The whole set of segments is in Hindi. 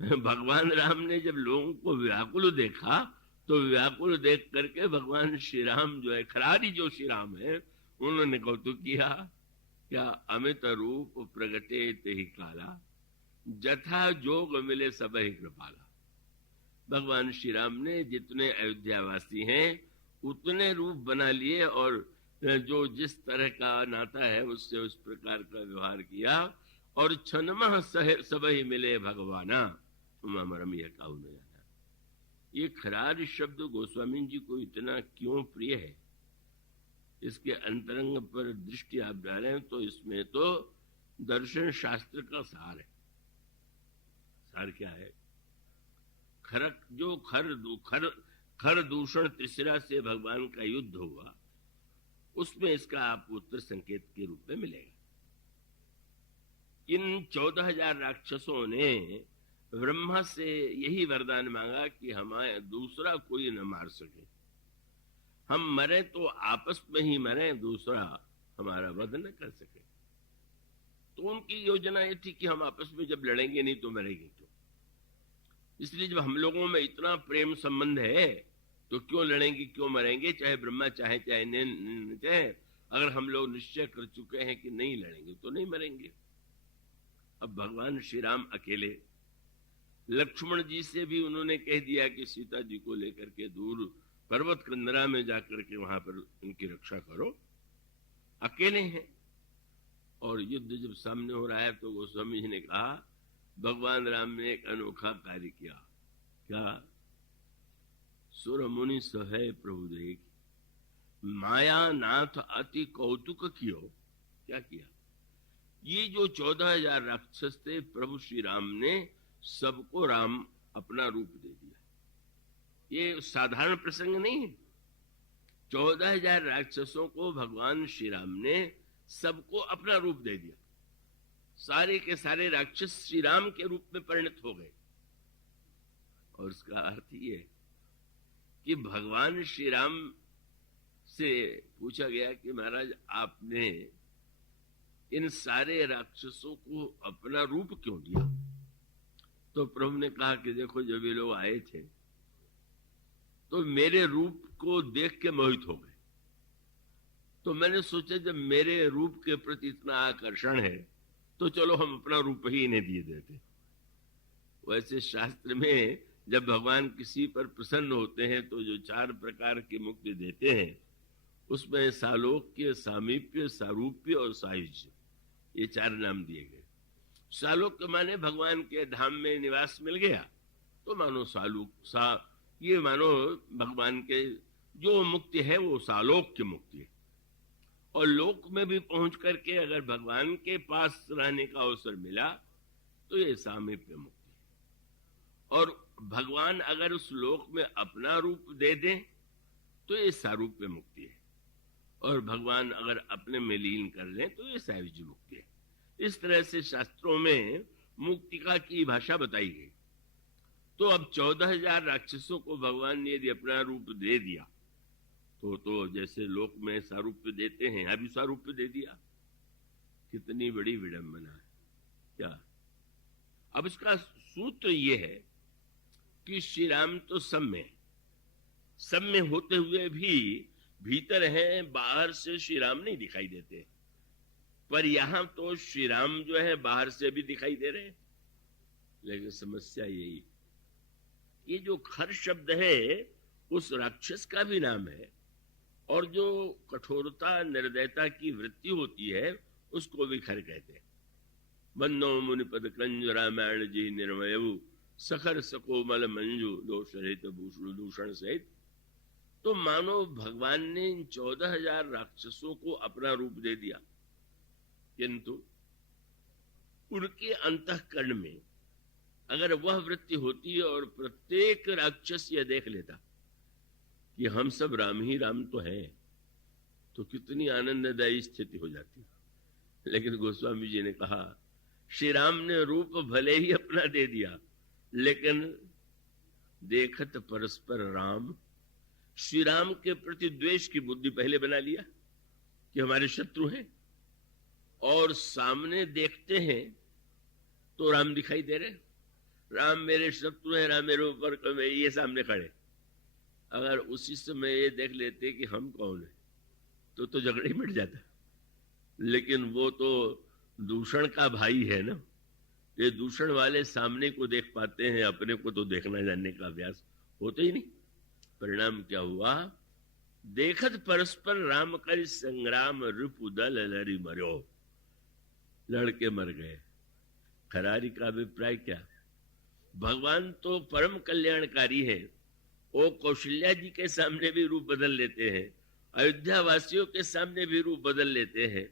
भगवान राम ने जब लोगों को व्याकुल देखा तो व्याकुल देख करके भगवान श्री राम जो है, खरारी जो श्री राम है, उन्होंने कौतुक किया, क्या अमित रूप प्रगटे ते ही काला, जथा जोग मिले सब ही कृपाला। भगवान श्री राम ने जितने अयोध्यावासी हैं उतने रूप बना लिए और जो जिस तरह का नाता है उससे उस प्रकार का व्यवहार किया, और छनमह सब ही मिले भगवाना, उमा मरम यह काहू न जाना। ये खरार शब्द गोस्वामी जी को इतना क्यों प्रिय है, इसके अंतरंग पर दृष्टि आप डालें तो इसमें तो दर्शन शास्त्र का सार है। सार क्या है? खर दूषण त्रिशिरा से भगवान का युद्ध हुआ, उसमें इसका आपको उत्तर संकेत के रूप में मिलेगा। इन 14,000 राक्षसों ने ब्रह्मा से यही वरदान मांगा कि हमारे दूसरा कोई न मार सके, हम मरे तो आपस में ही मरे, दूसरा हमारा वध न कर सके। तो उनकी योजना ये थी कि हम आपस में जब लड़ेंगे नहीं तो मरेंगे क्यों, इसलिए जब हम लोगों में इतना प्रेम संबंध है तो क्यों लड़ेंगे, क्यों मरेंगे, चाहे ब्रह्मा चाहे चाहे न चाहे। अगर हम लोग निश्चय कर चुके हैं कि नहीं लड़ेंगे तो नहीं मरेंगे। अब भगवान श्री राम अकेले, लक्ष्मण जी से भी उन्होंने कह दिया कि सीता जी को लेकर के दूर पर्वत कंदरा में जाकर के वहां पर उनकी रक्षा करो, अकेले हैं। और युद्ध जब सामने हो रहा है तो गोस्वामी जी ने कहा भगवान राम ने एक अनोखा कार्य किया। क्या? सुर मुनि सहे प्रभु देख, माया नाथ अति कौतुक कियो। क्या किया? ये जो 14,000 राक्षस थे, प्रभु श्री राम ने सबको राम अपना रूप दे दिया। ये साधारण प्रसंग नहीं है। 14,000 राक्षसों को भगवान श्री राम ने सबको अपना रूप दे दिया। सारे के सारे राक्षस श्री राम के रूप में परिणत हो गए। और उसका अर्थ ये कि भगवान श्री राम से पूछा गया कि महाराज आपने इन सारे राक्षसों को अपना रूप क्यों दिया? तो प्रभु ने कहा कि देखो, जब ये लोग आए थे तो मेरे रूप को देख के मोहित हो गए, तो मैंने सोचा जब मेरे रूप के प्रति इतना आकर्षण है तो चलो हम अपना रूप ही इन्हें दिए देते। वैसे शास्त्र में जब भगवान किसी पर प्रसन्न होते हैं तो जो 4 प्रकार की मुक्ति देते हैं उसमें सालोक्य, सामीप्य, सारूप्य और सायुज्य, ये 4 नाम दिए गए। सालोक्य माने भगवान के धाम में निवास मिल गया तो मानो ये मानो भगवान के जो मुक्ति है वो सालोक्य मुक्ति है। और लोक में भी पहुंच करके अगर भगवान के पास रहने का अवसर मिला तो ये सामीप्य मुक्ति है। और भगवान अगर उस लोक में अपना रूप दे दें तो ये सारूप्य मुक्ति है। और भगवान अगर अपने में लीन कर लें तो ये सायुज्य मुक्ति है। इस तरह से शास्त्रों में मुक्तिका की भाषा बताई गई। तो अब 14,000 राक्षसों को भगवान ने यदि अपना रूप दे दिया तो जैसे लोक में सारूप्य देते हैं, अभी सारूप्य दे दिया, कितनी बड़ी विडंबना है। क्या? अब इसका सूत्र ये है कि श्री राम तो सब में होते हुए भी भीतर हैं, बाहर से श्री राम नहीं दिखाई देते। पर यहां तो श्री राम जो है बाहर से भी दिखाई दे रहे हैं। लेकिन समस्या यही, ये जो खर शब्द है उस राक्षस का भी नाम है, और जो कठोरता निर्दयता की वृत्ति होती है उसको भी खर कहते हैं। बन्नो मुनिपद कंज रामायण जी निर्मयु, सखर सकोमल मंजू, दोष रहित भूषण सहित। तो मानो भगवान ने इन 14,000 राक्षसों को अपना रूप दे दिया, किंतु उनके अंतःकरण में अगर वह वृत्ति होती और प्रत्येक राक्षस यह देख लेता कि हम सब राम ही राम तो हैं, तो कितनी आनंददायी स्थिति हो जाती। लेकिन गोस्वामी जी ने कहा श्री राम ने रूप भले ही अपना दे दिया, लेकिन देखत परस्पर राम, श्री राम के प्रति द्वेष की बुद्धि पहले बना लिया कि हमारे शत्रु हैं, और सामने देखते हैं तो राम दिखाई दे रहे, राम मेरे शत्रु है, राम मेरे ऊपर, ये सामने खड़े, अगर उसी समय ये देख लेते कि हम कौन है तो झगड़े मिट जाता। लेकिन वो तो दूषण का भाई है ना, ये दूषण वाले सामने को देख पाते हैं, अपने को तो देखना जानने का अभ्यास होता ही नहीं। परिणाम क्या हुआ? देखत परस्पर राम कर संग्राम रिपु दल लड़ी मरो, लड़के मर गए। खरारी का अभिप्राय क्या? भगवान तो परम कल्याणकारी है, वो कौशल्या जी के सामने भी रूप बदल लेते हैं, अयोध्या वासियों के सामने भी रूप बदल लेते हैं,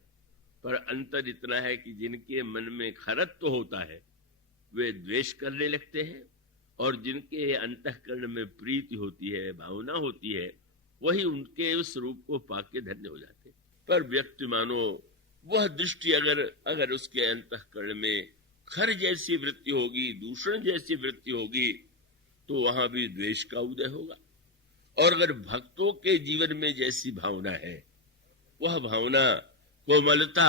पर अंतर इतना है कि जिनके मन में खरत तो होता है वे द्वेष करने लगते हैं, और जिनके अंतःकरण में प्रीति होती है, भावना होती है, वही उनके उस रूप को पाके धन्य हो जाते हैं। पर व्यक्ति मानो वह दृष्टि अगर उसके अंतःकरण में खर जैसी वृत्ति होगी, दूषण जैसी वृत्ति होगी, तो वहां भी द्वेष का उदय होगा। और अगर भक्तों के जीवन में जैसी भावना है, वह भावना कोमलता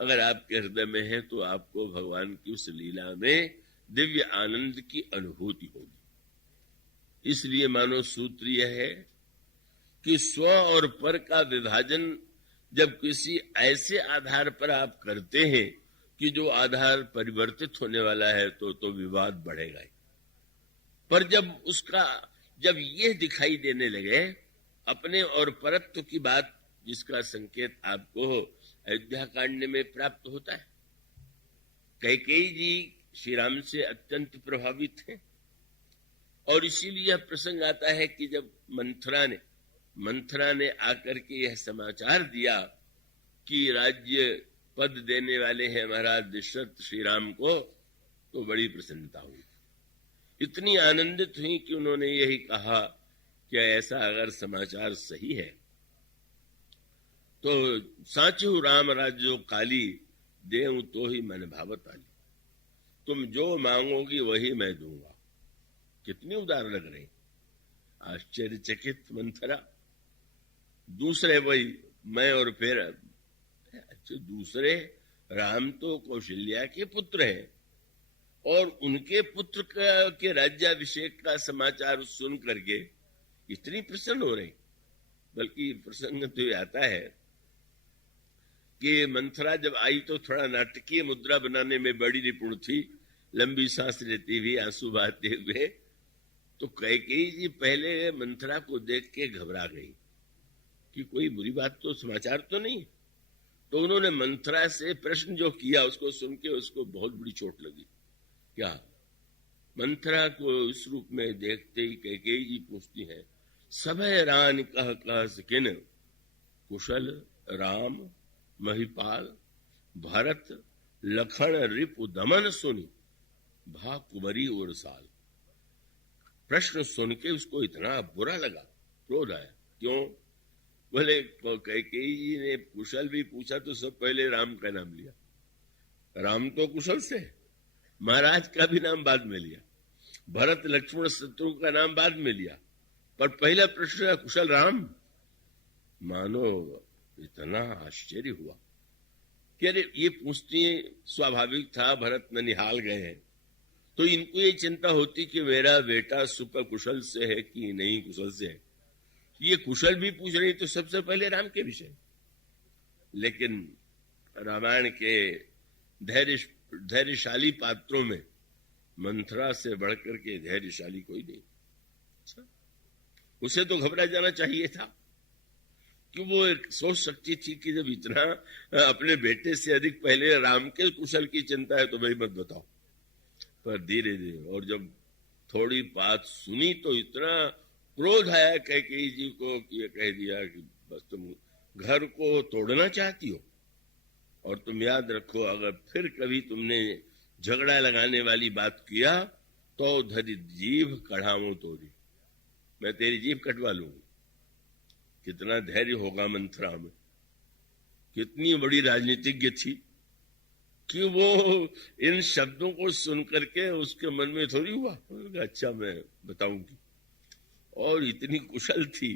अगर आपके हृदय में है, तो आपको भगवान की उस लीला में दिव्य आनंद की अनुभूति होगी। इसलिए मानो सूत्र यह है कि स्व और पर का विभाजन जब किसी ऐसे आधार पर आप करते हैं कि जो आधार परिवर्तित होने वाला है, तो विवाद बढ़ेगा ही। पर जब यह दिखाई देने लगे अपने और परत्व की बात, जिसका संकेत आपको अयोध्या कांड में प्राप्त होता है। कैकेयी जी श्री राम से अत्यंत प्रभावित हैं, और इसीलिए यह प्रसंग आता है कि जब मंथरा ने आकर के यह समाचार दिया कि राज्य पद देने वाले हैं महाराज दशरथ श्री राम को, तो बड़ी प्रसन्नता हुई। इतनी आनंदित हुई कि उन्होंने यही कहा कि ऐसा अगर समाचार सही है तो साचु राम राज्यो काली देव तो ही मन भावत आली, तुम जो मांगोगी वही मैं दूंगा। कितनी उदार लग रही, आश्चर्यचकित मंथरा। दूसरे वही मैं, और फिर अच्छा दूसरे राम तो कौशल्या के पुत्र हैं, और उनके पुत्र के राज्याभिषेक का समाचार सुन करके इतनी प्रसन्न हो रही। बल्कि प्रसंग तो आता है कि मंथरा जब आई तो थोड़ा नाटकीय मुद्रा बनाने में बड़ी निपुण थी, लंबी सांस लेती हुई, आंसू बहाते हुए। तो कैकेयी जी पहले मंथरा को देख के घबरा गई कि कोई बुरी बात तो, समाचार तो नहीं। तो उन्होंने मंथरा से प्रश्न जो किया, उसको सुन के उसको बहुत बड़ी चोट लगी। क्या? मंथरा को इस रूप में देखते ही कैकेयी जी पूछती हैं, सभय रान कह सकिन कुशल राम महिपाल भरत लखन रिपु दमन सुनी भा कुबरी और साल। प्रश्न सुन के उसको इतना बुरा लगा, क्रोध आया। क्यों? बोले कैकेयी जी ने कुशल भी पूछा तो सब पहले राम का नाम लिया, राम तो कुशल से, महाराज का भी नाम बाद में लिया, भरत लक्ष्मण शत्रु का नाम बाद में लिया, पर पहला प्रश्न कुशल राम। मानो इतना आश्चर्य हुआ कि अरे ये पूछती स्वाभाविक था, भरत ननिहाल गए हैं, तो इनको ये चिंता होती कि मेरा बेटा सुपर कुशल से है कि नहीं कुशल से है। ये कुशल भी पूछ रही तो सबसे पहले राम के विषय। लेकिन रामायण के धैर्यशाली पात्रों में मंथरा से बढ़कर के धैर्यशाली कोई नहीं। अच्छा, उसे तो घबरा जाना चाहिए था कि वो सोच सकती थी कि जब इतना अपने बेटे से अधिक पहले राम के कुशल की चिंता है तो भाई मत बताओ। पर धीरे धीरे, और जब थोड़ी बात सुनी तो इतना क्रोध आया कैकेयी जी को कि ये कह दिया कि बस तुम घर को तोड़ना चाहती हो, और तुम याद रखो अगर फिर कभी तुमने झगड़ा लगाने वाली बात किया तो धरी जीभ कढ़ाऊं तोड़ी, मैं तेरी जीभ कटवा लूंगी। कितना धैर्य होगा मंथरा में, कितनी बड़ी राजनीतिज्ञ थी कि वो इन शब्दों को सुन करके उसके मन में थोड़ी हुआ अच्छा मैं बताऊंगी, और इतनी कुशल थी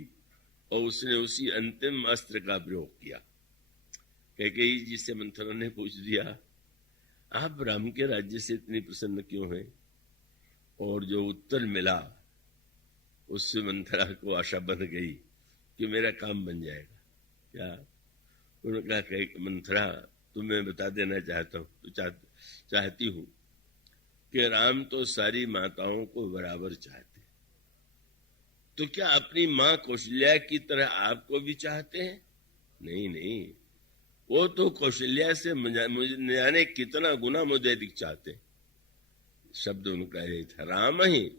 और उसने उसी अंतिम अस्त्र का प्रयोग किया। कैकेयी जी से मंथरा ने पूछ दिया, आप राम के राज्य से इतनी प्रसन्न क्यों हैं? और जो उत्तर मिला उससे मंथरा को आशा बन गई कि मेरा काम बन जाएगा। क्या? उन्होंने कहा कि मंथरा, तुम्हें बता देना चाहता हूँ, तो चाहती हूँ कि राम तो सारी माताओं को बराबर चाहते, तो क्या अपनी माँ कौशल्या की तरह आपको भी चाहते हैं? नहीं नहीं, वो तो कौशल्या से मुझे जाने कितना गुना मुझे अधिक चाहते। शब्द उनका यही था, राम ही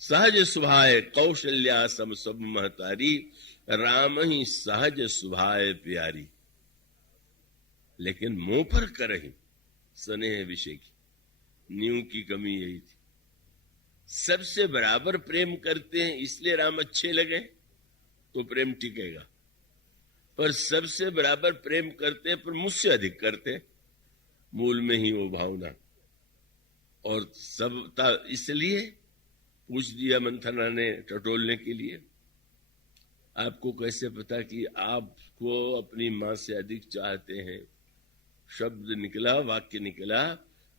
सहज सुभाए कौशल्या सम सब महतारी, राम ही सहज सुभाए प्यारी। लेकिन मुंह पर करही स्नेह विषय की नींव की कमी यही थी। सबसे बराबर प्रेम करते हैं इसलिए राम अच्छे लगे तो प्रेम टिकेगा, पर सबसे बराबर प्रेम करते हैं पर मुझसे अधिक करते हैं, मूल में ही वो भावना और सबता। इसलिए पूछ दिया मंथरा ने टटोलने के लिए, आपको कैसे पता कि आपको अपनी मां से अधिक चाहते हैं? शब्द निकला, वाक्य निकला,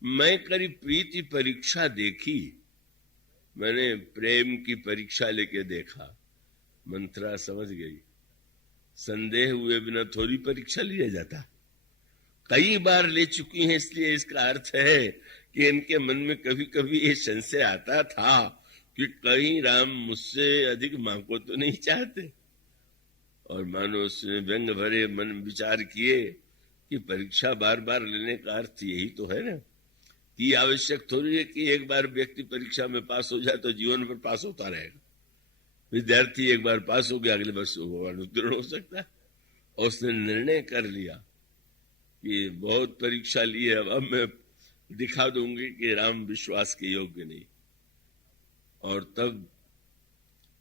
मैं करी प्रीति परीक्षा देखी, मैंने प्रेम की परीक्षा लेके देखा। मंथरा समझ गई, संदेह हुए बिना थोड़ी परीक्षा लिया जाता, कई बार ले चुकी हैं, इसलिए इसका अर्थ है कि इनके मन में कभी कभी ये संशय आता था कि कहीं राम मुझसे अधिक मां को तो नहीं चाहते। और मानो उसने व्यंग भरे मन विचार किए कि परीक्षा बार बार लेने का अर्थ यही तो है ना, कि आवश्यक थोड़ी है कि एक बार व्यक्ति परीक्षा में पास हो जाए तो जीवन भर पास होता रहेगा। विद्यार्थी एक बार पास हो गया, अगले वर्ष उत्तीर्ण हो सकता है। और उसने निर्णय कर लिया कि बहुत परीक्षा ली है, अब मैं दिखा दूंगी कि राम विश्वास के योग्य नहीं। और तब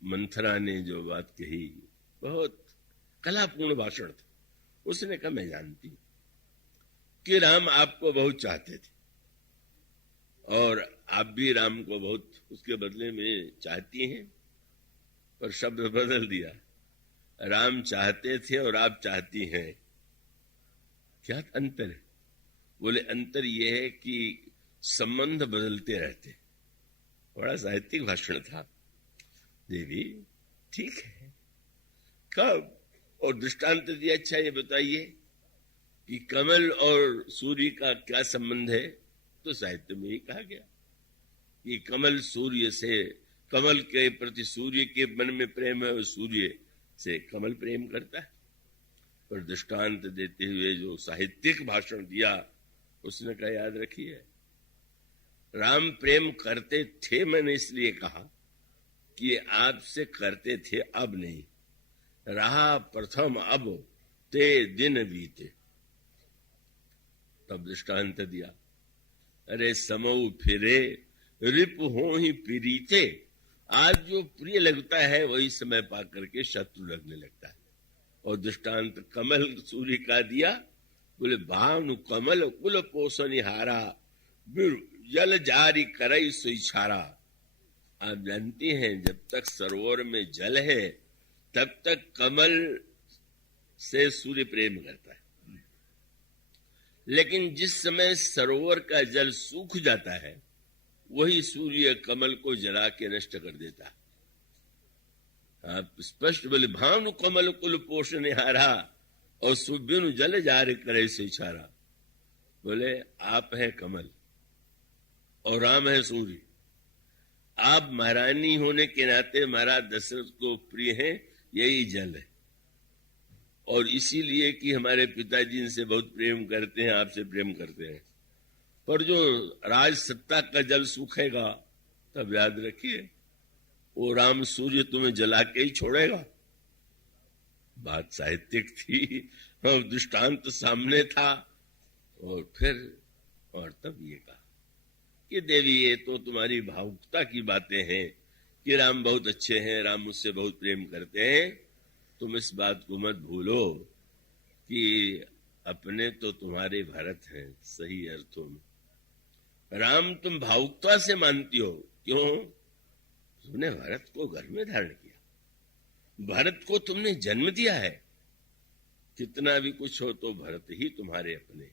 मंथरा ने जो बात कही, बहुत कलापूर्ण भाषण था। उसने कहा, मैं जानती हूं कि राम आपको बहुत चाहते थे और आप भी राम को बहुत उसके बदले में चाहती हैं, पर शब्द बदल दिया, राम चाहते थे और आप चाहती हैं। क्या अंतर है? बोले अंतर यह है कि संबंध बदलते रहते। बड़ा साहित्यिक भाषण था। देवी ठीक है, कब? और दृष्टांत दिया। अच्छा ये बताइए कि कमल और सूर्य का क्या संबंध है? तो साहित्य में ही कहा गया कि कमल सूर्य से, कमल के प्रति सूर्य के मन में प्रेम है और सूर्य से कमल प्रेम करता है। पर दृष्टांत देते हुए जो साहित्यिक भाषण दिया, उसने कहा, याद रखिए, राम प्रेम करते थे, मैंने इसलिए कहा कि आपसे करते थे, अब नहीं रहा प्रथम, अब ते दिन बीते। तब दृष्टांत दिया, अरे समऊ फिरे रिप हो ही प्रीते, आज जो प्रिय लगता है वही समय पा करके शत्रु लगने लगता है। और दृष्टांत कमल सूर्य का दिया। बोले भानु कमल कुल पोषण हारा, जल जारी करई सुइछारा। आप जानती हैं जब तक सरोवर में जल है तब तक कमल से सूर्य प्रेम करता है, लेकिन जिस समय सरोवर का जल सूख जाता है वही सूर्य कमल को जला के नष्ट कर देता है। आप स्पष्ट बोले, भानु कमल कुल पोषण हारा और सुबिनु जल जारी करे से इछारा। बोले आप है कमल और राम है सूर्य। आप महारानी होने के नाते महाराज दशरथ को प्रिय हैं, यही जल है। और इसीलिए कि हमारे पिताजी इनसे बहुत प्रेम करते हैं, आपसे प्रेम करते हैं। पर जो राज सत्ता का जल सूखेगा तब याद रखिए वो राम सूर्य तुम्हें जला के ही छोड़ेगा। बात साहित्यिक थी और दृष्टांत सामने था। और तब ये कहा कि देवी ये तो तुम्हारी भावुकता की बातें हैं कि राम बहुत अच्छे हैं, राम मुझसे बहुत प्रेम करते हैं। तुम इस बात को मत भूलो कि अपने तो तुम्हारे भरत हैं सही अर्थों में। राम तुम भावुकता से मानती हो, क्यों? तुमने भरत को घर में धारण किया, भरत को तुमने जन्म दिया है। कितना भी कुछ हो तो भरत ही तुम्हारे अपने।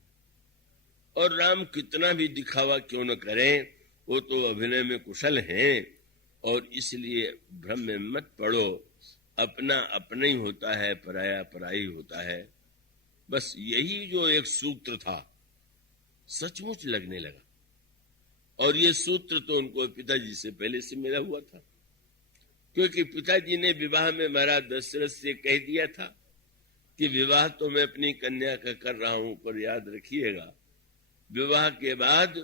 और राम कितना भी दिखावा क्यों न करें, वो तो अभिनय में कुशल हैं और इसलिए भ्रम में मत पड़ो। अपना अपना ही होता है, पराया पराई होता है। बस यही जो एक सूत्र था सचमुच लगने लगा। और ये सूत्र तो उनको पिताजी से पहले से मिला हुआ था, क्योंकि पिताजी ने विवाह में महाराज दशरथ से कह दिया था कि विवाह तो मैं अपनी कन्या का कर रहा हूं, पर याद रखिएगा विवाह के बाद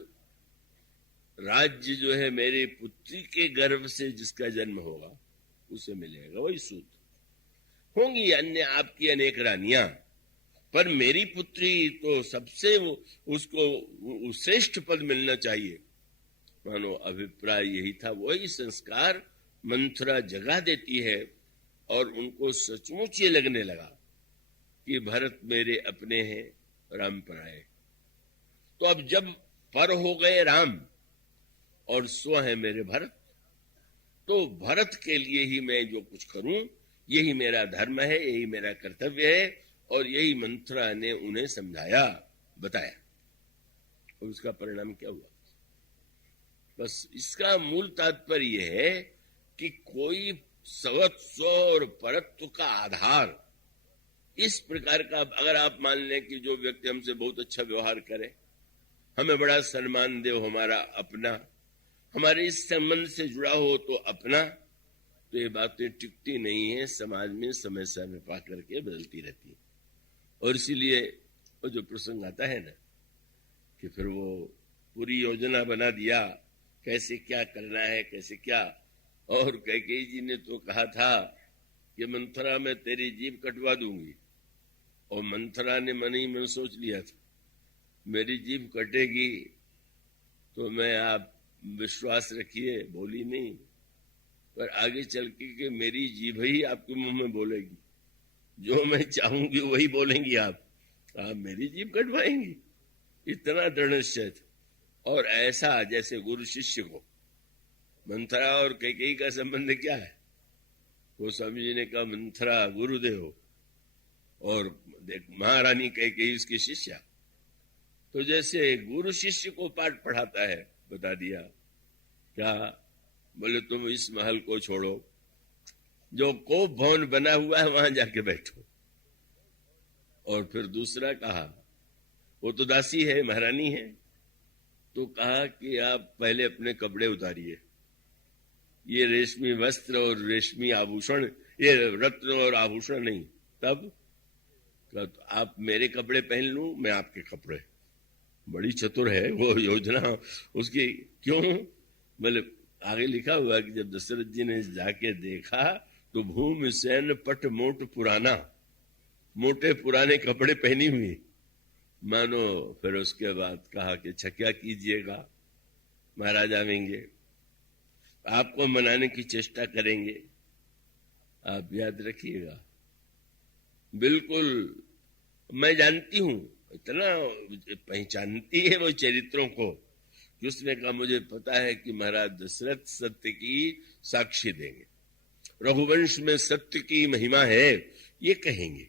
राज्य जो है मेरी पुत्री के गर्भ से जिसका जन्म होगा उसे मिलेगा। वही सूत्र। होंगी अन्य आपकी अनेक रानियां, पर मेरी पुत्री तो सबसे उसको श्रेष्ठ पद मिलना चाहिए। मानो अभिप्राय यही था। वही संस्कार मंथरा जगा देती है और उनको सचमुच ये लगने लगा कि भरत मेरे अपने हैं, राम पराए। तो अब जब पर हो गए राम और स्व है मेरे भरत, तो भरत के लिए ही मैं जो कुछ करूं यही मेरा धर्म है, यही मेरा कर्तव्य है। और यही मंथरा ने उन्हें समझाया, बताया। और उसका परिणाम क्या हुआ? बस इसका मूल तात्पर्य है कि कोई सवत्व और परत्व का आधार इस प्रकार का, अगर आप मान लें कि जो व्यक्ति हमसे बहुत अच्छा व्यवहार करे, हमें बड़ा सम्मान दे, हमारा अपना, हमारे इस संबंध से जुड़ा हो तो अपना, तो ये बातें टिकती नहीं है। समाज में समय समय पा करके बदलती रहती है। और इसीलिए वो जो प्रसंग आता है ना कि फिर वो पूरी योजना बना दिया कैसे क्या करना है, कैसे क्या। और कैकेयी जी ने तो कहा था कि मंथरा मैं तेरी जीभ कटवा दूंगी, और मंथरा ने मन ही मन सोच लिया था मेरी जीभ कटेगी तो मैं, आप विश्वास रखिए बोली नहीं, पर आगे चल के मेरी जीभ ही आपके मुंह में बोलेगी, जो मैं चाहूंगी वही बोलेंगी आप मेरी जीभ कटवाएंगी। इतना दृढ़ निश्चय था। और ऐसा जैसे गुरु शिष्य को, मंथरा और कैकेयी का संबंध क्या है? वो स्वामी जी ने कहा मंथरा गुरुदेव और महारानी कैकेयी उसकी शिष्या। तो जैसे गुरु शिष्य को पाठ पढ़ाता है, बता दिया क्या? बोले तुम इस महल को छोड़ो, जो कोप भवन बना हुआ है वहां जाके बैठो। और फिर दूसरा कहा, वो तो दासी है, महारानी है, तो कहा कि आप पहले अपने कपड़े उतारिए, ये रेशमी वस्त्र और रेशमी आभूषण, ये रत्न और आभूषण नहीं। तब तो आप मेरे कपड़े पहन लूं, मैं आपके कपड़े। बड़ी चतुर है वो योजना उसकी। क्यों? बोले आगे लिखा हुआ कि जब दशरथ जी ने जाके देखा तो भूमि सैन पट मोट पुराना, मोटे पुराने कपड़े पहनी हुई। मानो फिर उसके बाद कहा कि अच्छा क्या कीजिएगा, महाराज आवेंगे, आपको मनाने की चेष्टा करेंगे, आप याद रखिएगा। बिल्कुल मैं जानती हूं, इतना पहचानती है वो चरित्रों को कि उसने कहा मुझे पता है कि महाराज दशरथ सत्य की साक्षी देंगे, रघुवंश में सत्य की महिमा है ये कहेंगे,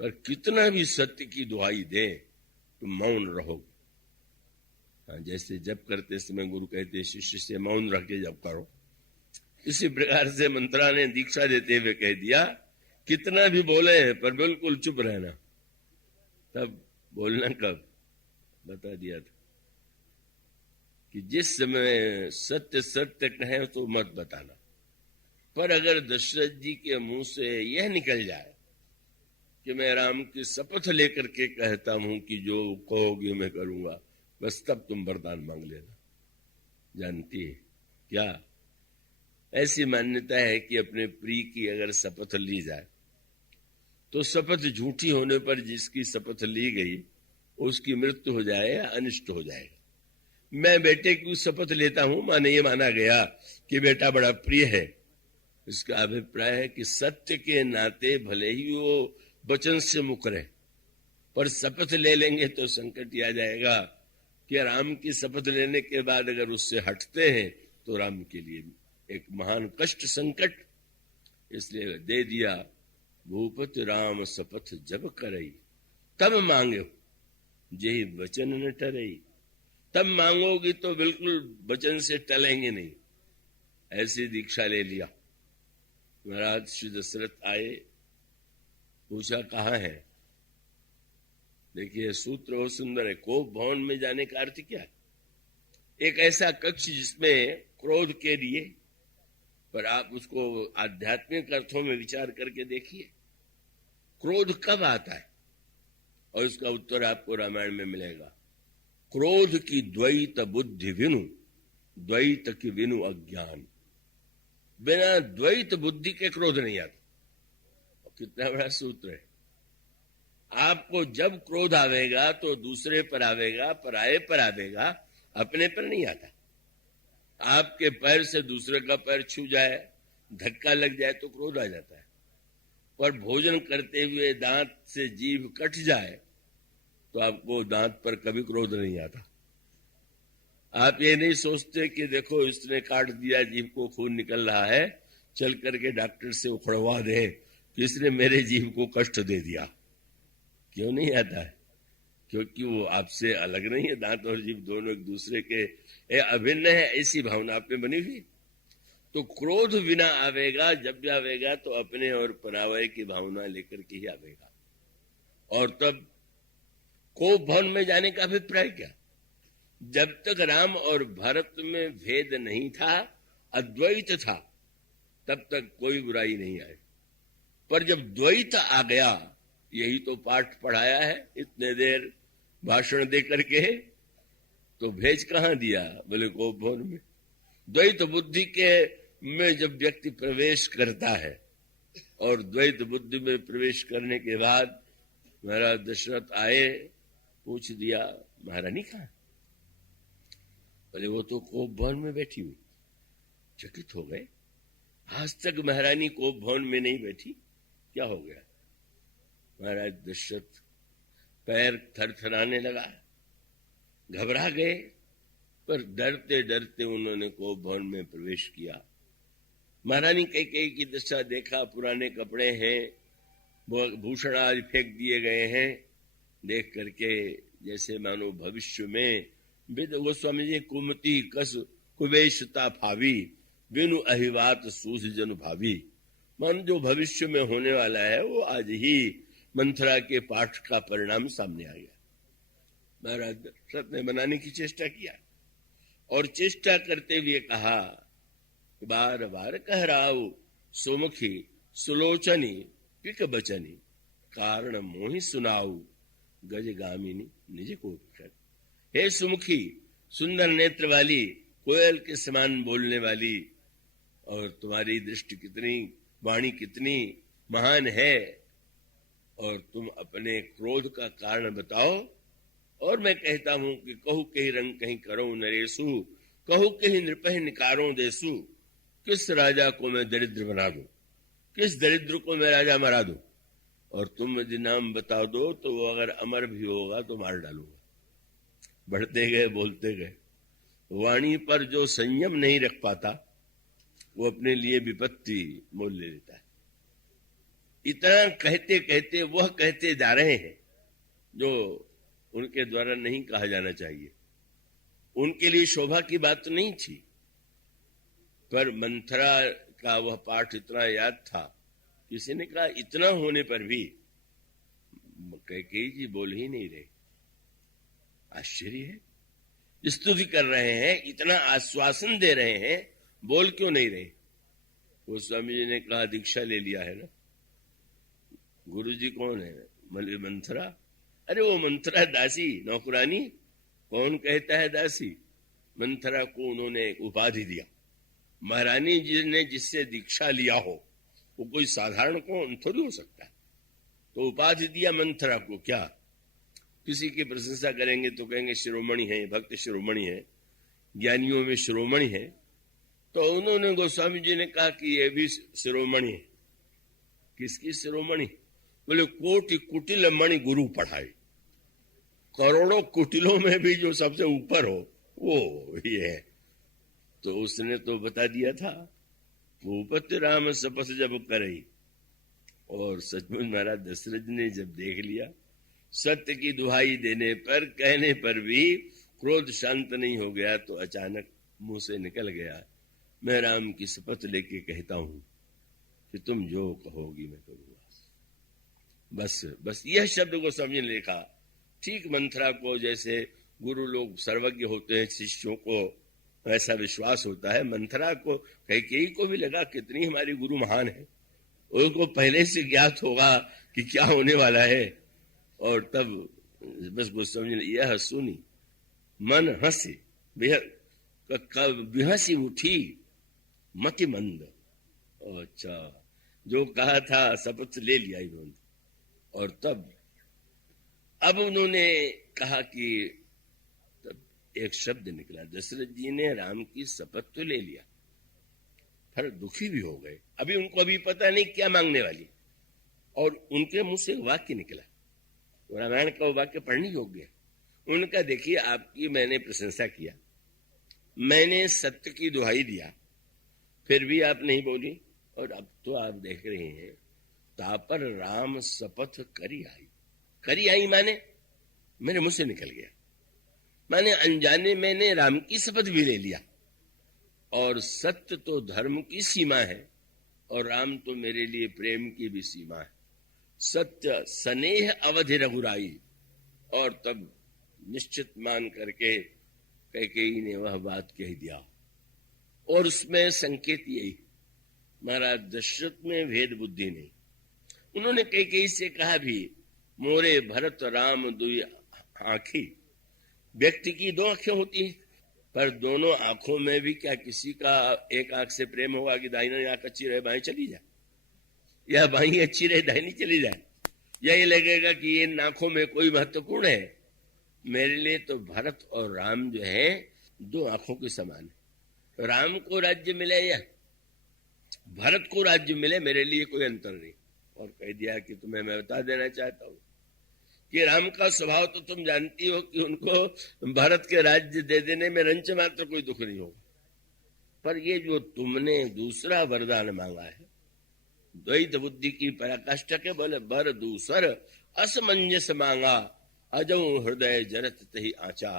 पर कितना भी सत्य की दुहाई दे तुम मौन रहोगे। हाँ, जैसे जप करते समय गुरु कहते शिष्य से मौन रह के जप करो, इसी प्रकार से मंत्रा ने दीक्षा देते हुए कह दिया कितना भी बोले पर बिल्कुल चुप रहना। तब बोलना कब? बता दिया था कि जिस समय सत्य सत्य कहे तो मत बताना, पर अगर दशरथ जी के मुंह से यह निकल जाए कि मैं राम की शपथ लेकर के कहता हूं कि जो कहोगे मैं करूंगा, बस तब तुम वरदान मांग लेना। जानती है क्या? ऐसी मान्यता है कि अपने प्रिय की अगर शपथ ली जाए तो शपथ झूठी होने पर जिसकी शपथ ली गई उसकी मृत्यु हो जाए या अनिष्ट हो जाएगा। मैं बेटे की शपथ लेता हूं, माने ये माना गया कि बेटा बड़ा प्रिय है, इसका अभिप्राय है कि सत्य के नाते भले ही वो वचन से मुकरे, पर शपथ ले लेंगे तो संकट आ जाएगा कि राम की शपथ लेने के बाद अगर उससे हटते हैं तो राम के लिए एक महान कष्ट संकट। इसलिए दे दिया भूपति राम शपथ जब करई, तब मांगे जेहि वचन न टरई। तब मांगोगी तो बिल्कुल वचन से टलेंगे नहीं। ऐसी दीक्षा ले लिया। महाराज श्री दशरथ आए, पूछा कहाँ है। देखिए सूत्र बहुत सुंदर है। कोप भवन में जाने का अर्थ क्या है? एक ऐसा कक्ष जिसमें क्रोध के लिए, पर आप उसको आध्यात्मिक अर्थों में विचार करके देखिए, क्रोध कब आता है? और इसका उत्तर आपको रामायण में मिलेगा। क्रोध की द्वैत बुद्धि विनु, द्वैत की विनु अज्ञान। बिना द्वैत बुद्धि के क्रोध नहीं आता। कितना बड़ा सूत्र है। आपको जब क्रोध आवेगा तो दूसरे पर आवेगा, पराये पर आवेगा, अपने पर नहीं आता। आपके पैर से दूसरे का पैर छू जाए, धक्का लग जाए तो क्रोध आ जाता है। पर भोजन करते हुए दांत से जीभ कट जाए तो आपको दांत पर कभी क्रोध नहीं आता। आप ये नहीं सोचते कि देखो इसने काट दिया, जीभ को खून निकल रहा है, चल करके डॉक्टर से उखड़वा दे कि इसने मेरे जीभ को कष्ट दे दिया। क्यों नहीं आता है? क्योंकि वो आपसे अलग नहीं है। दांत और जीभ दोनों एक दूसरे के अभिन्न है, ऐसी भावना आप में बनी हुई। तो क्रोध बिना आवेगा, जब भी आवेगा तो अपने और परावय की भावना लेकर के ही आवेगा। और तब कोप भवन में जाने का अभिप्राय क्या? जब तक राम और भरत में भेद नहीं था, अद्वैत था, तब तक कोई बुराई नहीं आई। पर जब द्वैत आ गया, यही तो पाठ पढ़ाया है इतने देर भाषण दे करके, तो भेज कहां दिया? बोले कोप भवन में। द्वैत बुद्धि के में जब व्यक्ति प्रवेश करता है, और द्वैत बुद्धि में प्रवेश करने के बाद महाराज दशरथ आए, पूछ दिया महारानी कहां? बोले वो तो कोप भवन में बैठी हुई। चकित हो गए, आज तक महारानी कोप भवन में नहीं बैठी, क्या हो गया? महाराज दशरथ पैर थरथराने लगा, घबरा गए, पर डरते डरते उन्होंने कोप भवन में प्रवेश किया। महारानी कैकेयी की दशा देखा, पुराने कपड़े हैं, भूषण आज फेंक दिए गए हैं, देख करके जैसे मानो भविष्य में विद गोस्वामी जी कुमति कस कुबेशता भावी बिनु अहिवात सूझ जन भावी। मन जो भविष्य में होने वाला है वो आज ही मंथरा के पाठ का परिणाम सामने आ गया। महाराज दशरथ ने बनाने की चेष्टा किया, और चेष्टा करते हुए कहा, बार बार कह राव सुमुखी सुलोचनी पिक बचनी कारण मोहि सुनाऊ गजगामिनी निज को। हे सुमुखी, सुंदर नेत्र वाली, कोयल के समान बोलने वाली, और तुम्हारी दृष्टि कितनी, वाणी कितनी महान है, और तुम अपने क्रोध का कारण बताओ। और मैं कहता हूं कि कहू कहीं रंग कहीं करो नरेशु, कहू कहीं नृपह निकारो देसु। किस राजा को मैं दरिद्र बना दूं, किस दरिद्र को मैं राजा मरा दूं, और तुम यदि नाम बता दो तो वो अगर अमर भी होगा तो मार डालूंगा। बढ़ते गए, बोलते गए। वाणी पर जो संयम नहीं रख पाता वो अपने लिए विपत्ति मोल ले लेता है। इतना कहते कहते वह कहते जा रहे हैं जो उनके द्वारा नहीं कहा जाना चाहिए। उनके लिए शोभा की बात तो नहीं थी, पर मंथरा का वह पाठ इतना याद था। किसी ने कहा इतना होने पर भी कैकेयी जी बोल ही नहीं रहे। आश्चर्य है, स्तुति कर रहे हैं, इतना आश्वासन दे रहे हैं, बोल क्यों नहीं रहे? गोस्वामी जी ने कहा दीक्षा ले लिया है ना। गुरु जी कौन है? मंथरा। अरे वो मंथरा दासी, नौकरानी। कौन कहता है दासी? मंथरा को उन्होंने उपाधि दिया। महारानी जी ने जिससे दीक्षा लिया हो वो कोई साधारण कौन थोड़ी हो सकता है, तो उपाधि दिया मंथरा को। क्या किसी की प्रशंसा करेंगे तो कहेंगे शिरोमणि है, भक्त शिरोमणि है, ज्ञानियों में शिरोमणि है। तो उन्होंने गोस्वामी जी ने कहा कि ये भी शिरोमणि है। किसकी शिरोमणि? बोले कोटि कुटिल मणि गुरु पढ़ाए। करोड़ों कुटिलों में भी जो सबसे ऊपर हो वो ये है। तो उसने तो बता दिया था, भूपति राम सपस जब करई। और सचमुच महाराज दशरथ ने जब देख लिया, सत्य की दुहाई देने पर, कहने पर भी क्रोध शांत नहीं हो गया तो अचानक मुंह से निकल गया, मैं राम की शपथ लेके कहता हूं कि तुम जो कहोगी मैं करूंगा। बस यह शब्द को समझने लिखा। ठीक मंथरा को जैसे गुरु लोग सर्वज्ञ होते हैं, शिष्यों को ऐसा विश्वास होता है, मंथरा को कैकेयी को भी लगा कितनी हमारी गुरु महान है, उनको पहले से ज्ञात होगा कि क्या होने वाला है। और तब बस वो समझ, यह सुनी मन हंसी बेहसी उठी मति मंद। अच्छा, जो कहा था शपथ ले लिया इन्होंने। और तब अब उन्होंने कहा कि तब एक शब्द निकला, दशरथ जी ने राम की शपथ तो ले लिया, फिर दुखी भी हो गए। अभी उनको अभी पता नहीं क्या मांगने वाली, और उनके मुंह से वाक्य निकला, रामायण का वाक्य पढ़ने योग्य है। उनका देखिए, आपकी मैंने प्रशंसा किया, मैंने सत्य की दुहाई दिया, फिर भी आप नहीं बोली, और अब तो आप देख रहे हैं तापर राम शपथ करी आई माने मेरे मुंह से निकल गया, माने अनजाने मैंने राम की शपथ भी ले लिया। और सत्य तो धर्म की सीमा है, और राम तो मेरे लिए प्रेम की भी सीमा है। सत्य स्नेह अवधि रघुराई। और तब निश्चित मान करके कैकेयी ने वह बात कह दिया। और उसमें संकेत यही, महाराज दशरथ में भेद बुद्धि नहीं। उन्होंने कैकेयी से कहा भी, मोरे भरत राम दुई आंखी। व्यक्ति की दो आंखें होती हैं, पर दोनों आंखों में भी क्या किसी का एक आंख से प्रेम होगा कि दाहिनी आंख अच्छी रहे बाएं चली जाए, या बाएं अच्छी रहे दाहिनी चली जाए, या ये लगेगा कि इन आंखों में कोई महत्वपूर्ण है। मेरे लिए तो भरत और राम जो है दो आंखों के समान है। राम को राज्य मिले या भरत को राज्य मिले, मेरे लिए कोई अंतर नहीं। और कह दिया कि तुम्हें मैं बता देना चाहता हूं कि राम का स्वभाव तो तुम जानती हो कि उनको भरत के राज्य दे देने में रंच मात्र कोई दुख नहीं होगा, पर ये जो तुमने दूसरा वरदान मांगा है, द्वैत बुद्धि की पराकाष्ठा के बोले बर दूसर असमंजस मांगा, अजो हृदय जरत तही आचा।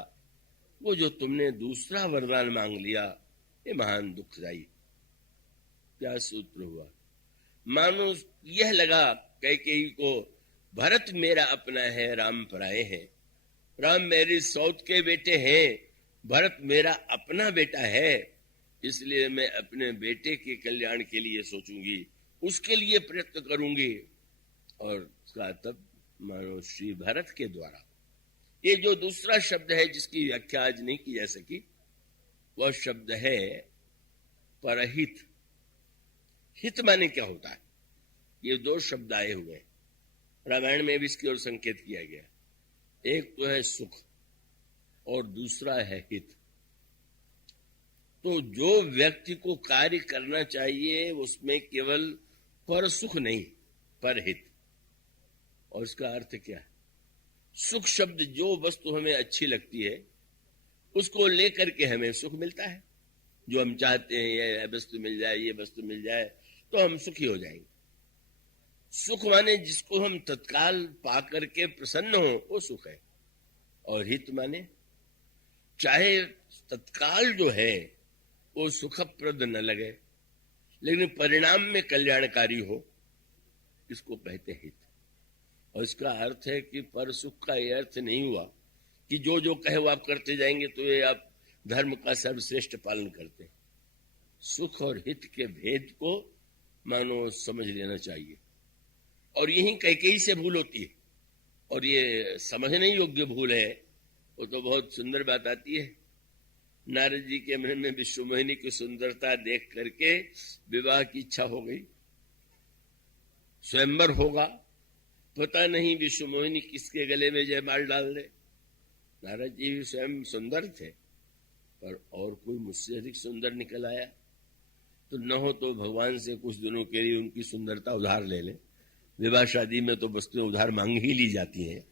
वो जो तुमने दूसरा वरदान मांग लिया, ये महान दुखदायी। क्या सूत्र हुआ, मानो यह लगा कैकेयी को, भरत मेरा अपना है, राम पराये हैं। राम मेरी सौत के बेटे हैं, भरत मेरा अपना बेटा है, इसलिए मैं अपने बेटे के कल्याण के लिए सोचूंगी, उसके लिए प्रयत्न करूंगी। और उसका तब मानो श्री भरत के द्वारा ये जो दूसरा शब्द है जिसकी व्याख्या आज नहीं की जा सकी, वह शब्द है परहित। हित माने क्या होता है, ये दो शब्द आए हुए हैं रामायण में भी, इसकी ओर संकेत किया गया। एक तो है सुख और दूसरा है हित। तो जो व्यक्ति को कार्य करना चाहिए उसमें केवल पर सुख नहीं, पर हित। और इसका अर्थ क्या है, सुख शब्द जो वस्तु हमें अच्छी लगती है उसको लेकर के हमें सुख मिलता है। जो हम चाहते हैं ये वस्तु मिल जाए, ये वस्तु मिल जाए तो हम सुखी हो जाएंगे। सुख माने जिसको हम तत्काल पा करके प्रसन्न हो, वो सुख है। और हित माने चाहे तत्काल जो है वो सुखप्रद न लगे लेकिन परिणाम में कल्याणकारी हो, इसको कहते हित। और इसका अर्थ है कि पर सुख का यह अर्थ नहीं हुआ कि जो जो कहे वो आप करते जाएंगे तो ये आप धर्म का सर्वश्रेष्ठ पालन करते हैं। सुख और हित के भेद को मानो समझ लेना चाहिए। और यही कैकेयी से भूल होती है, और ये समझने योग्य भूल है। वो तो बहुत सुंदर बात आती है, नारद जी के मन में विश्वमोहिनी की सुंदरता देख करके विवाह की इच्छा हो गई। स्वयंवर होगा, पता नहीं विश्वमोहिनी किसके गले में जयमाल डाल दे। नारद जी भी स्वयं सुंदर थे, पर और कोई मुझसे अधिक सुंदर निकल आया तो न हो तो भगवान से कुछ दिनों के लिए उनकी सुंदरता उधार ले ले। विवाह शादी में तो वस्तुएं उधार मांग ही ली जाती हैं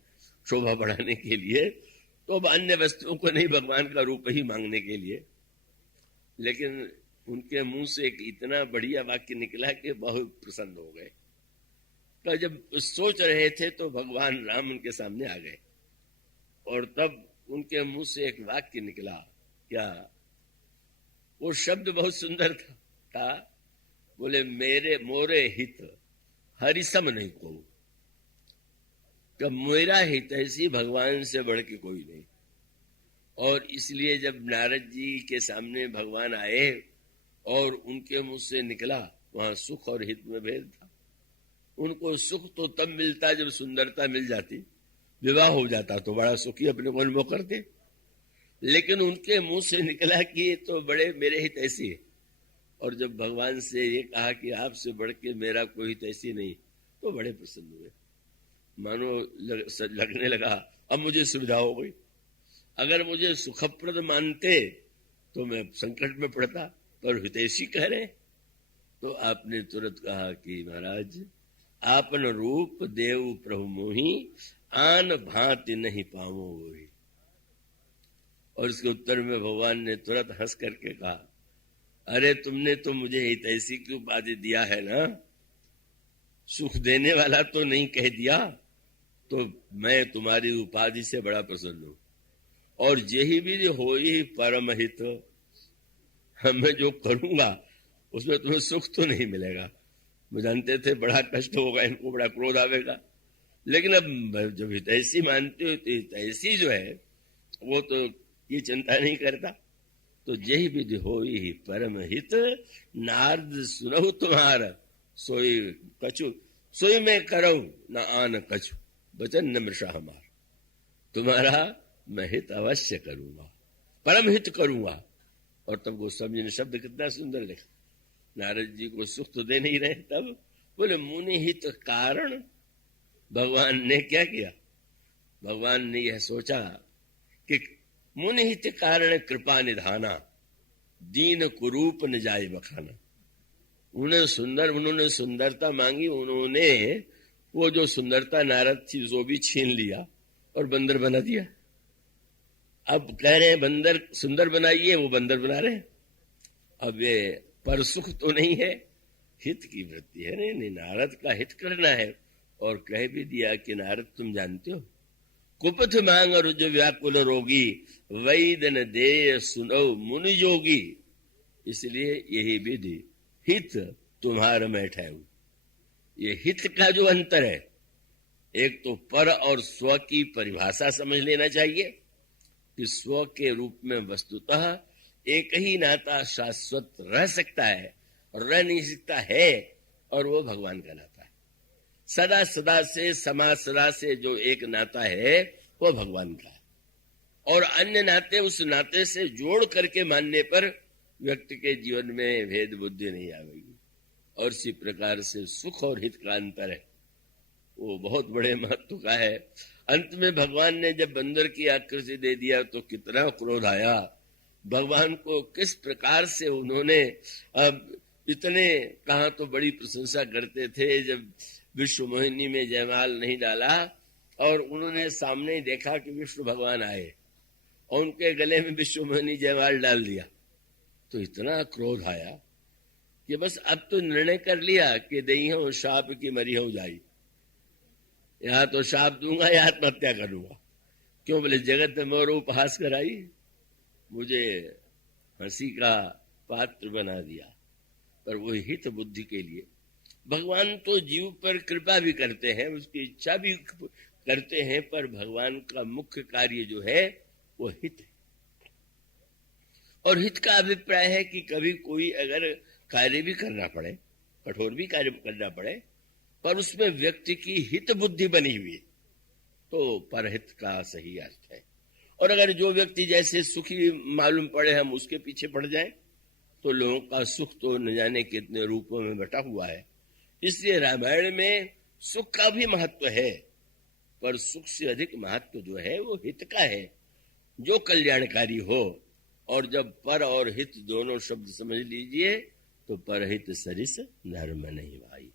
शोभा बढ़ाने के लिए, तो अब अन्य वस्तुओं को नहीं, भगवान का रूप ही मांगने के लिए। लेकिन उनके मुंह से एक इतना बढ़िया वाक्य निकला कि बहुत प्रसन्न हो गए। तो जब सोच रहे थे तो भगवान राम उनके सामने आ गए, और तब उनके मुंह से एक वाक्य निकला, क्या? वो शब्द बहुत सुंदर था। बोले, मेरे मोरे हित हरिसम नहीं को, कि मेरा हित ऐसी भगवान से बढ़ के कोई नहीं। और इसलिए जब नारद जी के सामने भगवान आए और उनके मुंह से निकला, वहां सुख और हित में भेद था। उनको सुख तो तब मिलता जब सुंदरता मिल जाती, विवाह हो जाता तो बड़ा सुखी अपने को अनुभव करते। लेकिन उनके मुंह से निकला कि ये तो बड़े मेरे हित ऐसी है, और जब भगवान से ये कहा कि आपसे बढ़ के मेरा कोई हित ऐसी नहीं, तो बड़े प्रसन्न हुए। मानो लगने लगा अब मुझे सुविधा हो गई। अगर मुझे सुखप्रद मानते तो मैं संकट में पड़ता, पर हितैषी कह रहे। तो आपने तुरंत कहा कि महाराज, आपन रूप देव प्रभु मोही, आन भांति नहीं पावो वही। और इसके उत्तर में भगवान ने तुरंत हंस करके कहा, अरे तुमने तो मुझे हितैषी की उपाधि दिया है ना, सुख देने वाला तो नहीं कह दिया, तो मैं तुम्हारी उपाधि से बड़ा प्रसन्न हूं। और यही भी हो ही परम हित, मैं जो करूंगा उसमें तुम्हें सुख तो नहीं मिलेगा। मैं जानते थे बड़ा कष्ट होगा, इनको बड़ा क्रोध आवेगा, लेकिन अब जब हितैषी मानते हो तो हितैषी जो है वो तो ये चिंता नहीं करता। तो यही विधि हो ही परम हित, नारद सुनहु तुम्हारा सोई कछु, सोई मैं करऊं न आन कछु, वचन न मृषा हमार। तुम्हारा मैं हित अवश्य करूंगा, परम हित करूंगा। और तब गोस्वामी ने शब्द कितना सुंदर लिखा, नारद जी को सुख तो दे नहीं रहे, तब बोले मुनि हित कारण। भगवान ने क्या किया? भगवान ने यह सोचा कि मुनि हित कारण कृपा निधाना, दीन कुरूप न जाए बखाना। उन्होंने सुंदरता मांगी, उन्होंने वो जो सुंदरता नारद थी जो भी छीन लिया और बंदर बना दिया। अब कह रहे हैं बंदर सुंदर बनाइए, वो बंदर बना रहे हैं। अब ये पर सुख तो नहीं है, हित की वृत्ति है। नहीं, नारद का हित करना है। और कह भी दिया कि नारद तुम जानते हो, कुपथ मांग रुज व्याकुल रोगी, वैदन दे सुनो मुनि योगी। इसलिए यही विधि हित तुम्हारा मैं ठहूं। ये हित का जो अंतर है, एक तो पर और स्व की परिभाषा समझ लेना चाहिए कि स्व के रूप में वस्तुतः एक ही नाता शाश्वत रह सकता है और रह नहीं सकता है, और वो भगवान का नाता है। सदा सदा से समा सदा से जो एक नाता है वो भगवान का है, और अन्य नाते उस नाते से जोड़ करके मानने पर व्यक्ति के जीवन में भेद बुद्धि नहीं आएगी। और इसी प्रकार से सुख और हित का अंतर है, वो बहुत बड़े महत्व का है। अंत में भगवान ने जब बंदर की आकृति दे दिया तो कितना क्रोध आया। भगवान को किस प्रकार से उन्होंने, अब इतने कहा तो बड़ी प्रशंसा करते थे, जब विश्व मोहिनी में जयमाल नहीं डाला और उन्होंने सामने देखा कि विष्णु भगवान आए और उनके गले में विश्व मोहिनी जयमाल डाल दिया, तो इतना क्रोध आया कि बस अब तो निर्णय कर लिया कि दई हूं शाप की मरी हूं जाई, या तो शाप दूंगा या आत्महत्या करूंगा। क्यों? बोले जगत मोर उपहास कराई, मुझे हंसी का पात्र बना दिया। पर वो हित बुद्धि के लिए भगवान तो जीव पर कृपा भी करते हैं, उसकी इच्छा भी करते हैं, पर भगवान का मुख्य कार्य जो है वो हित है। और हित का अभिप्राय है कि कभी कोई अगर कार्य भी करना पड़े, कठोर भी कार्य करना पड़े, पर उसमें व्यक्ति की हित बुद्धि बनी हुई है, तो परहित का सही अर्थ है। और अगर जो व्यक्ति जैसे सुखी मालूम पड़े हम उसके पीछे पड़ जाएं, तो लोगों का सुख तो न जाने कितने रूपों में बटा हुआ है। इसलिए रामायण में सुख का भी महत्व है, पर सुख से अधिक महत्व जो है वो हित का है, जो कल्याणकारी हो। और जब पर और हित दोनों शब्द समझ लीजिए तो परहित सरिस धर्म नहीं भाई।